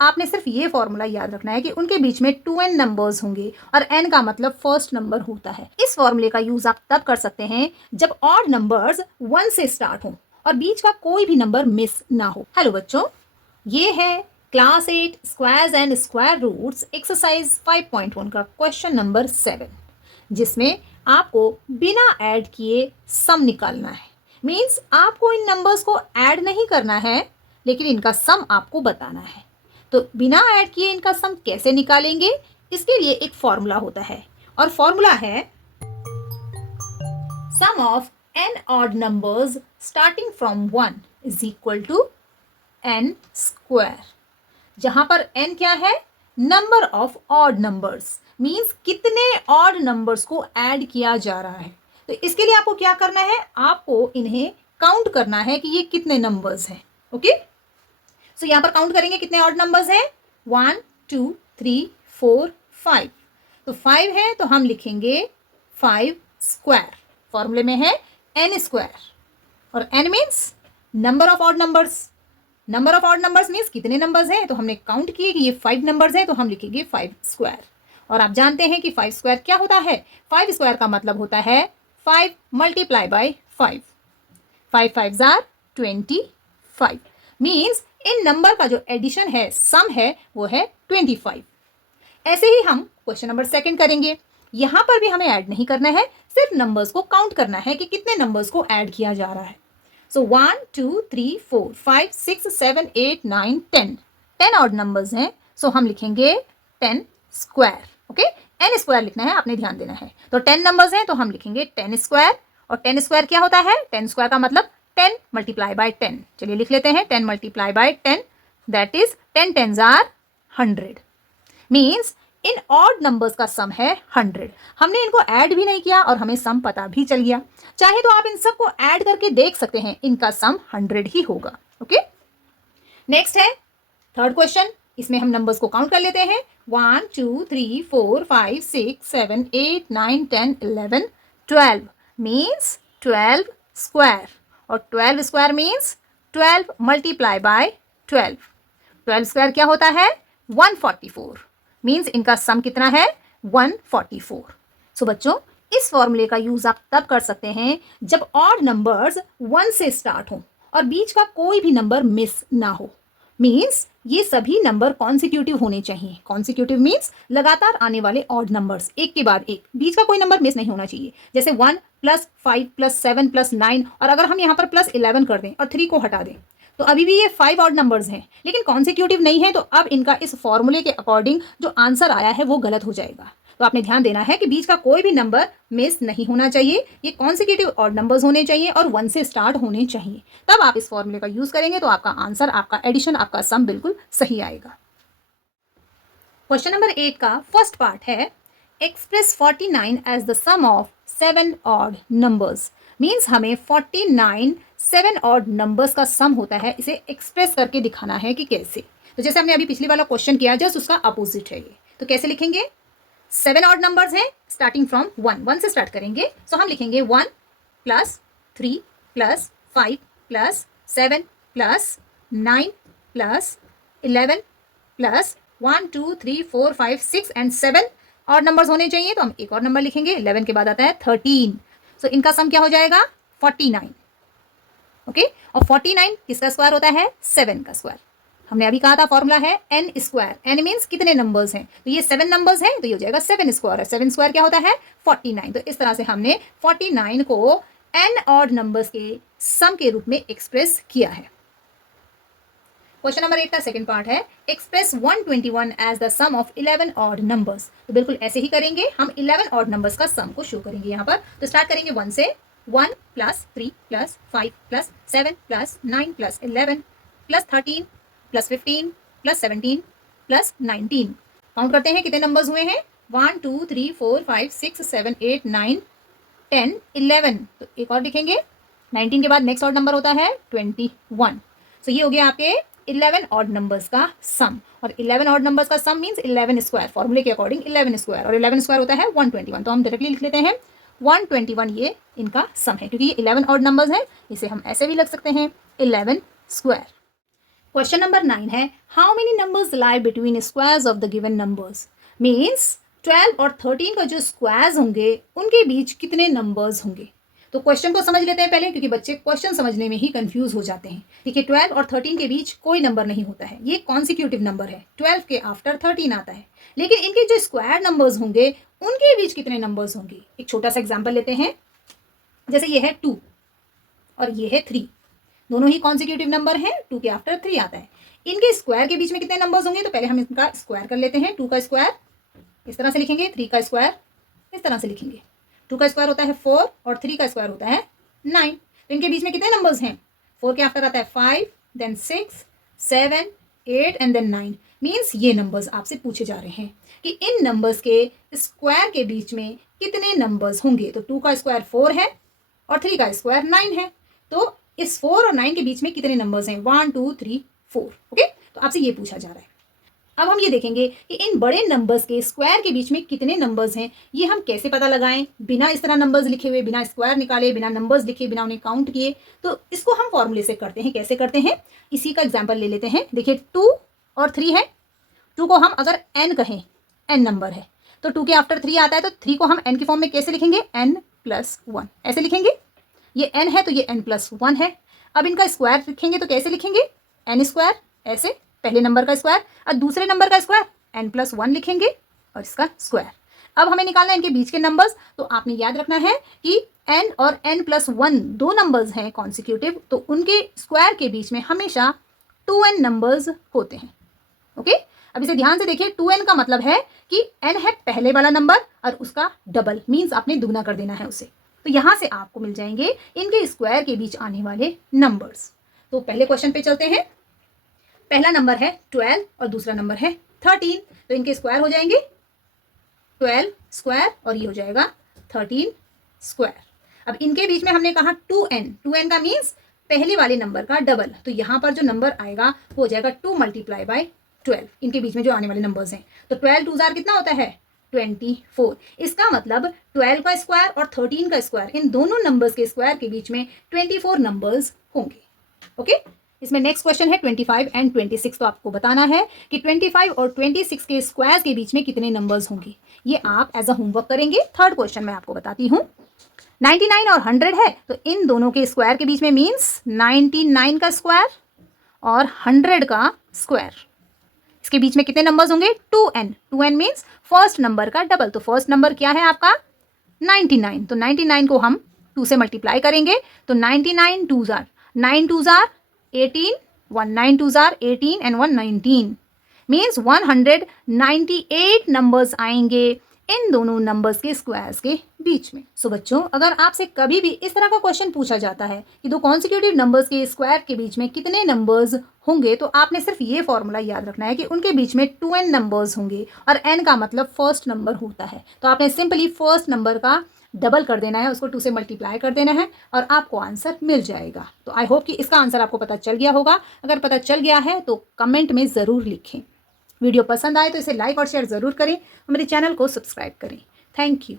आपने सिर्फ ये फॉर्मूला याद रखना है कि उनके बीच में 2n नंबर्स होंगे और n का मतलब फर्स्ट नंबर होता है। इस फॉर्मूले का यूज आप तब कर सकते हैं जब ऑड नंबर्स 1 से स्टार्ट हो और बीच का कोई भी नंबर मिस ना हो। हेलो बच्चों, ये है class 8 squares and square roots exercise 5.1 का क्वेश्चन नंबर 7, जिसमें आपको बिना ऐड किए सम निकालना है। मीन्स आपको इन नंबर्स को ऐड नहीं करना है, लेकिन इनका सम आपको बताना है। तो बिना ऐड किए इनका सम कैसे निकालेंगे, इसके लिए एक फॉर्मूला होता है और फॉर्मूला है sum of n odd numbers starting from 1 is equal to n square, जहां पर n क्या है, number of odd numbers, means कितने ऑड नंबर्स को ऐड किया जा रहा है। तो इसके लिए आपको क्या करना है, आपको इन्हें काउंट करना है कि ये कितने नंबर्स हैं। ओके, सो यहां पर काउंट करेंगे कितने ऑड नंबर्स हैं, 1 2 3 4 5। तो 5 है तो हम लिखेंगे 5 स्क्वायर। फॉर्मूले में है n स्क्वायर और n means number of odd numbers. Number of odd numbers means कितने नंबर्स हैं, तो हमने काउंट किए कि ये 5 नंबर्स हैं, तो हम लिखेंगे 5 स्क्वायर। और आप जानते हैं कि 5 स्क्वायर क्या होता है, 5 स्क्वायर का मतलब होता है 5 मल्टीप्लाई बाय 5। 5 5 आर 25, मीन्स इन नंबर का जो एडिशन है, सम है, वो है 25। ऐसे ही हम क्वेश्चन नंबर 2 करेंगे। यहां पर भी हमें ऐड नहीं करना है, सिर्फ नंबर्स को काउंट करना है कि कितने नंबर्स को ऐड किया जा रहा है। सो 1 2 3 4 5 6 7 8 9 10 10 ऑड नंबर्स हैं, सो हम लिखेंगे 10 स्क्वायर। ओके, n स्क्वायर लिखना है, आपने ध्यान देना है। तो 10 नंबर्स हैं तो हम लिखेंगे 10 स्क्वायर। और 10 स्क्वायर क्या होता है, 10 स्क्वायर का मतलब 10 मल्टीप्लाई बाय 10। चलिए लिख लेते हैं 10 multiply by 10, that is 10 10s are 100। Means इन ऑड नंबर्स का सम है 100। हमने इनको ऐड भी नहीं किया और हमें सम पता भी चल गया। चाहे तो आप इन सबको ऐड करके देख सकते हैं, इनका सम 100 ही होगा। ओके, नेक्स्ट है थर्ड क्वेश्चन। इसमें हम नंबर्स को काउंट कर लेते हैं, 1 2 3 4 5 6 7 8 9 10 11 12, मीन्स 12 स्क्वायर। और 12 square means 12 multiply by 12। 12 square क्या होता है, 144, मीन्स इनका सम कितना है, 144। सो बच्चों, इस फॉर्मूले का यूज आप तब कर सकते हैं जब ऑड नंबर्स 1 से स्टार्ट हो और बीच का कोई भी नंबर मिस ना हो। मीन्स ये सभी नंबर कॉन्सिक्यूटिव होने चाहिए। कॉन्सिक्यूटिव मीन्स लगातार आने वाले ऑड नंबर्स, एक के बाद एक, बीच का कोई नंबर मिस नहीं होना चाहिए। जैसे 1 + 5 + 7 + 9, और अगर हम यहाँ पर +11 कर दें और 3 को हटा दें तो अभी भी ये 5 ऑड नंबर्स हैं, लेकिन कॉन्सिक्यूटिव नहीं है। तो अब इनका इस फॉर्मूले के अकॉर्डिंग जो आंसर आया है वो गलत हो जाएगा। तो आपने ध्यान देना है कि बीच का कोई भी नंबर मिस नहीं होना चाहिए, ये कॉन्सिक्यूटिव ऑड नंबर्स होने चाहिए और 1 से स्टार्ट होने चाहिए। तब आप इस फॉर्मूले का यूज करेंगे तो आपका आंसर, आपका एडिशन, आपका सम बिल्कुल सही आएगा। क्वेश्चन नंबर 8 का फर्स्ट पार्ट है, express 49 as the sum of 7 odd numbers. Means हमें 49 7 ऑड नंबर्स का सम होता है, इसे एक्सप्रेस करके दिखाना है कि कैसे। तो जैसे हमने अभी पिछली वाला क्वेश्चन किया, जस्ट उसका अपोजिट है ये। तो कैसे लिखेंगे, 7 ऑड नंबर्स हैं स्टार्टिंग फ्रॉम 1 से स्टार्ट करेंगे। सो हम लिखेंगे 1 + 3 + 5 + 7 + 9 + 11 + 1 2 3 4 5 6 एंड 7 ऑड नंबर्स होने चाहिए। तो हम एक और नंबर लिखेंगे, 11 के बाद आता है 13। सो इनका सम क्या हो जाएगा, 49। ओके, और 49 किसका स्क्वायर होता है, 7 का स्क्वायर। हमने अभी कहा था फॉर्मूला है n स्क्वायर। n मीन्स कितने नंबर्स हैं, तो ये 7 नंबर्स हैं, तो ये हो जाएगा 7 स्क्वायर। 7 स्क्वायर क्या होता है, 49। तो इस तरह से हमने 49 को n ऑड नंबर्स के सम के रूप में एक्सप्रेस किया है। क्वेश्चन नंबर 8 का सेकंड पार्ट है, express 121 as the sum of 11 odd numbers. तो बिल्कुल ऐसे ही करेंगे, हम 11 ऑड नंबर्स का सम को शो करेंगे यहाँ पर। तो स्टार्ट करेंगे 1 से, 1 + 3 + 5 + 7 + 9 + 11 + 13 + 15 + 17 + 19। काउंट करते हैं कितने नंबर्स हुए हैं, 1 2 3 4 5 6 7 8 9 10 11। तो एक और लिखेंगे, 19 के बाद नेक्स्ट ऑड नंबर होता है 21। सो ये हो गया आपके 11 ऑड नंबर्स का सम। और 11 ऑड नंबर्स का सम मीन्स 11 स्क्वायर, फॉर्मूले के अकॉर्डिंग 11 स्क्वायर, और 11 स्क्वायर होता है 121। तो हम डायरेक्टली लिख लेते हैं 121, ये इनका सम है, क्योंकि ये 11 ऑड नंबर्स हैं। इसे हम ऐसे भी लिख सकते हैं 11 स्क्वायर। क्वेश्चन नंबर 9 है, how many numbers lie between squares of the given numbers. Means 12 और 13 का जो स्क्वायर्स होंगे उनके बीच कितने नंबर्स होंगे। तो क्वेश्चन को समझ लेते हैं पहले, क्योंकि बच्चे क्वेश्चन समझने में ही कंफ्यूज हो जाते हैं। ठीक है, 12 और 13 के बीच कोई नंबर नहीं होता है, ये कॉन्सिक्यूटिव नंबर है, 12 के आफ्टर 13 आता है। लेकिन इनके जो स्क्वायर नंबर्स होंगे उनके बीच कितने नंबर्स होंगे। एक छोटा सा एग्जाम्पल लेते हैं, जैसे ये है 2 और ये है 3, दोनों ही कॉन्सिक्यूटिव नंबर हैं, 2 के आफ्टर 3 आता है। इनके स्क्वायर के बीच में कितने नंबर्स होंगे, तो पहले हम इनका स्क्वायर कर लेते हैं। 2 का स्क्वायर इस तरह से लिखेंगे, 3 का स्क्वायर इस तरह से लिखेंगे। 2 का स्क्वायर होता है 4 और 3 का स्क्वायर होता है 9। तो इनके बीच में कितने नंबर्स हैं, 4 के आफ्टर आता है 5, देन 6, 7, 8 एंड देन 9। मीन्स ये नंबर्स आपसे पूछे जा रहे हैं कि इन नंबर्स के स्क्वायर के बीच में कितने नंबर्स होंगे। तो 2 का स्क्वायर 4 है और 3 का स्क्वायर 9 है, तो इस 4 और 9 के बीच में कितने नंबर्स हैं, 1 2 3 4। ओके, तो आपसे ये पूछा जा रहा है। अब हम ये देखेंगे कि इन बड़े नंबर्स के स्क्वायर के बीच में कितने नंबर्स हैं, ये हम कैसे पता लगाएं बिना इस तरह नंबर्स लिखे हुए, बिना स्क्वायर निकाले, बिना नंबर्स लिखे, बिना उन्हें काउंट किए। तो इसको हम फॉर्मूले से करते हैं। कैसे करते हैं, इसी का एग्जाम्पल ले लेते हैं। देखिए 2 और 3 है, 2 को हम अगर n कहें, n नंबर है, तो 2 के आफ्टर 3 आता है, तो 3 को हम n की फॉर्म में कैसे लिखेंगे, n+1 ऐसे लिखेंगे। ये n है तो ये n+1 है। अब इनका स्क्वायर लिखेंगे तो कैसे लिखेंगे, n² ऐसे, पहले नंबर का स्क्वायर और दूसरे नंबर का स्क्वायर n+1 लिखेंगे और इसका स्क्वायर। अब हमें निकालना है इनके बीच के नंबर्स। तो आपने याद रखना है कि n और n+1 दो नंबर्स हैं कॉन्सिक्यूटिव, तो उनके स्क्वायर के बीच में हमेशा 2n नंबर्स होते हैं। ओके, अब इसे ध्यान से देखिए, 2n का मतलब है कि n है पहले वाला नंबर और उसका डबल, मीन्स आपने दुगना कर देना है उसे। तो यहां से आपको मिल जाएंगे इनके स्क्वायर के बीच आने वाले नंबर्स। तो पहले क्वेश्चन पे चलते हैं। पहला नंबर है 12 और दूसरा नंबर है 13, तो इनके स्क्वायर हो जाएंगे 12 स्क्वायर और ये हो जाएगा 13 स्क्वायर। अब इनके बीच में हमने कहा 2n का मीन्स पहले वाले नंबर का डबल, तो यहाँ पर जो नंबर आएगा वो हो जाएगा 2 × 12। इनके बीच में जो आने वाले नंबर्स हैं, तो 12 2 जार कितना होता है 24। इसका मतलब 12 का स्क्वायर और 13 का स्क्वायर, इन दोनों नंबर्स के स्क्वायर के बीच में 24 नंबर्स होंगे। ओके, इसमें नेक्स्ट क्वेश्चन है 25 एंड 26। तो आपको बताना है कि 25 और 26 के स्क्वायर्स के बीच में कितने नंबर्स होंगे। ये आप एज अ होमवर्क करेंगे। थर्ड क्वेश्चन मैं आपको बताती हूँ। 99 और 100 है, तो इन दोनों के स्क्वायर के बीच में मीन्स 99 का स्क्वायर और 100 का स्क्वायर, इसके बीच में कितने नंबर्स होंगे, 2n मीन्स फर्स्ट नंबर का डबल। तो फर्स्ट नंबर क्या है आपका 99, तो 99 को हम 2 से मल्टीप्लाई करेंगे, तो 99 2 jar 9 2 jar 18, 19 2 jar 18 and 1 19, means 198 numbers आएंगे इन दोनों नंबर्स के स्क्वायर्स के बीच में। सो बच्चों, अगर आपसे कभी भी इस तरह का क्वेश्चन पूछा जाता है कि दो कॉन्सिक्यूटिव नंबर्स के स्क्वायर के बीच में कितने नंबर्स होंगे, तो आपने सिर्फ ये फॉर्मूला याद रखना है कि उनके बीच में 2n नंबर्स होंगे और n का मतलब फर्स्ट नंबर होता है। तो आपने सिंपली फर्स्ट नंबर का डबल कर देना है, उसको 2 से मल्टीप्लाई कर देना है और आपको आंसर मिल जाएगा। तो आई होप कि इसका आंसर आपको पता चल गया होगा। अगर पता चल गया है तो कमेंट में ज़रूर लिखें। वीडियो पसंद आए तो इसे लाइक और शेयर ज़रूर करें और मेरे चैनल को सब्सक्राइब करें। Thank you.